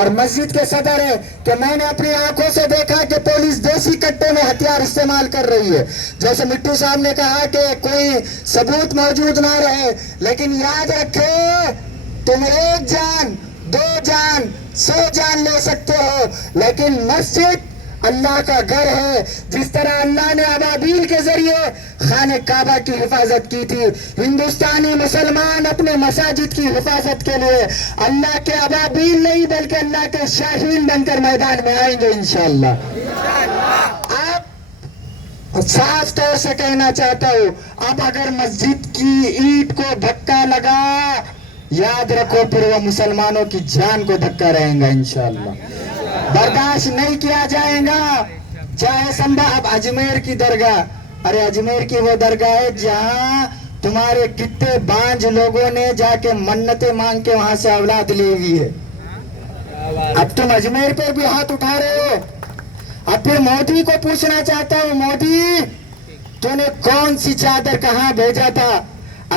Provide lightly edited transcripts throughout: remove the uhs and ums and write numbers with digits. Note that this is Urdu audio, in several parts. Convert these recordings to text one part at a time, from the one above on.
اور مسجد کے صدر ہے کہ میں نے اپنی آنکھوں سے دیکھا کہ پولیس دیسی کٹے میں ہتھیار استعمال کر رہی ہے. جیسے مٹو صاحب نے کہا کہ کوئی ثبوت موجود نہ رہے، لیکن یاد رکھو تم 1 جان 2 جان 100 جان لے سکتے ہو، لیکن مسجد اللہ کا گھر ہے. جس طرح اللہ نے ابابیل کے ذریعے خانہ کعبہ کی حفاظت کی تھی، ہندوستانی مسلمان اپنے مساجد کی حفاظت کے لیے اللہ کے ابابیل نہیں بلکہ اللہ کے شاہین بن کر میدان میں آئیں گے انشاءاللہ. اب صاف طور سے کہنا چاہتا ہوں، اب اگر مسجد کی اینٹ کو دھکا لگا، یاد رکھو پھر وہ مسلمانوں کی جان کو دھکا رہیں گا انشاءاللہ. برداشت نہیں کیا جائے گا. چاہے سنبھا اب اجمیر کی درگاہ، ارے اجمیر کی وہ درگاہ ہے جہاں تمہارے کتنے بانج لوگوں نے جا کے منتیں مانگ کے وہاں سے اولاد لی ہوئی ہے. اب تم اجمیر پہ بھی ہاتھ اٹھا رہے ہو. اب پھر مودی کو پوچھنا چاہتا ہوں، مودی تو نے کون سی چادر کہاں بھیجا تھا؟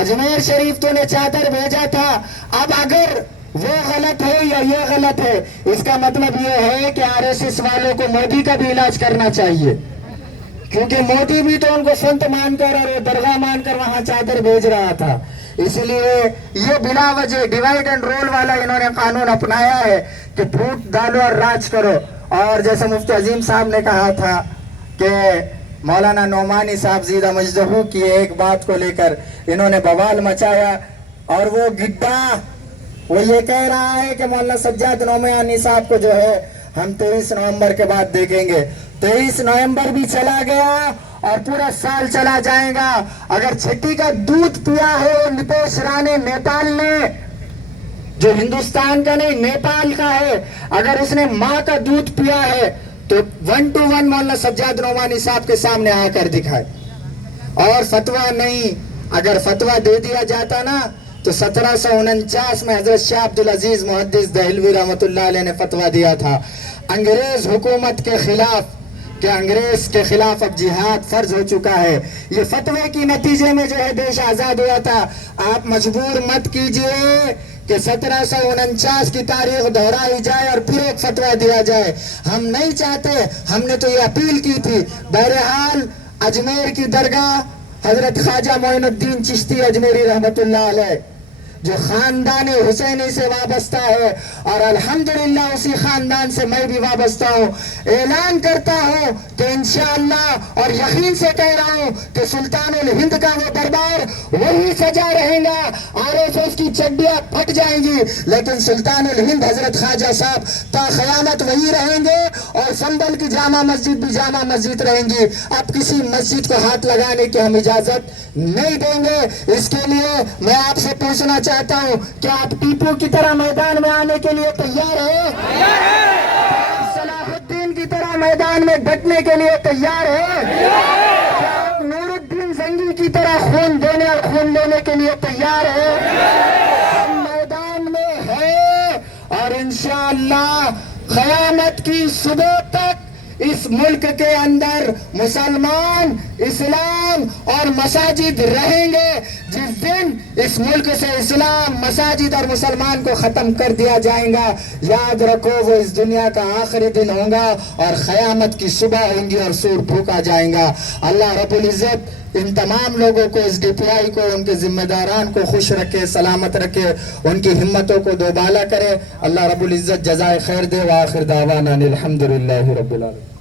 اجمیر شریف تو نے چادر بھیجا تھا. اب اگر وہ غلط ہے یا یہ غلط ہے، اس کا مطلب یہ ہے کہ RSS والوں کو مودی کا بھی علاج کرنا چاہیے، کیونکہ مودی بھی تو ان کو سنت مان کر اور درگاہ مان کر وہاں چادر بھیج رہا تھا. اس لیے یہ بلا وجہ ڈیوائڈ اینڈ رول والا انہوں نے قانون اپنایا ہے کہ پھوٹ ڈالو اور راج کرو. اور جیسے مفتی عظیم صاحب نے کہا تھا کہ مولانا نعمانی صاحب زیدہ مجدہ کی ایک بات کو لے کر انہوں نے بوال مچایا، اور وہ گڈا وہ یہ کہہ رہا ہے کہ مولانا سجاد نعمانی صاحب کو جو ہے ہم 23 نومبر کے بعد دیکھیں گے. 23 نومبر بھی چلا گیا اور پورا سال چلا جائے گا. اگر چھٹی کا دودھ پیا ہے وہ نتیش رانے نیپال نے، جو ہندوستان کا نہیں نیپال کا ہے، اگر اس نے ماں کا دودھ پیا ہے تو 1 to 1 مولانا سجاد نعمانی صاحب کے سامنے آ کر دکھائے. اور فتویٰ نہیں، اگر فتویٰ دے دیا جاتا نا تو 1749 میں حضرت شاہ عبدالعزیز محدث دہلوی رحمۃ اللہ علیہ نے فتویٰ دیا تھا انگریز حکومت کے خلاف کہ انگریز کے خلاف اب جہاد فرض ہو چکا ہے. یہ فتوے کی نتیجے میں جو ہے دیش آزاد ہوا تھا. آپ مجبور مت کیجئے کہ 1749 کی تاریخ دہرائی جائے اور پھر ایک فتویٰ دیا جائے. ہم نہیں چاہتے، ہم نے تو یہ اپیل کی تھی. بہرحال اجمیر کی درگاہ حضرت خواجہ معین الدین چشتی اجمیری رحمت اللہ علیہ جو خاندان حسینی سے وابستہ ہے، اور الحمدللہ اسی خاندان سے میں بھی وابستہ ہوں، اعلان کرتا ہوں کہ انشاءاللہ اور یقین سے کہہ رہا ہوں کہ سلطان الہند کا وہ دربار وہی سجا رہے گا. RSS کی چڈیاں پھٹ جائیں گی لیکن سلطان الہند حضرت خواجہ صاحب تا قیامت وہی رہیں گے، اور سنبھل کی جامع مسجد بھی جامع مسجد رہیں گی. اب کسی مسجد کو ہاتھ لگانے کی ہم اجازت نہیں دیں گے. اس کے لیے میں آپ سے پوچھنا چاہتا ہوں کہ آپ ٹیپو کی طرح میدان میں آنے کے لیے تیار ہیں؟ صلاح الدین کی طرح میدان میں ڈٹنے کے لیے تیار ہیں؟ نور الدین زنگی کی طرح خون دینے اور خون لینے کے لیے تیار ہیں؟ ہم میدان میں ہیں، اور انشاءاللہ قیامت کی صبح تک اس ملک کے اندر مسلمان، اسلام اور مساجد رہیں گے. جس دن اس ملک سے اسلام، مساجد اور مسلمان کو ختم کر دیا جائے گا، یاد رکھو وہ اس دنیا کا آخری دن ہوگا اور قیامت کی صبح ہوں گی اور سور پھونکا جائے گا. اللہ رب العزت ان تمام لوگوں کو، اس DPI کو، ان کے ذمہ داران کو خوش رکھے، سلامت رکھے، ان کی ہمتوں کو دوبالا کرے. اللہ رب العزت جزائے خیر دے. وآخر دعوانا الحمدللہ رب العالمین.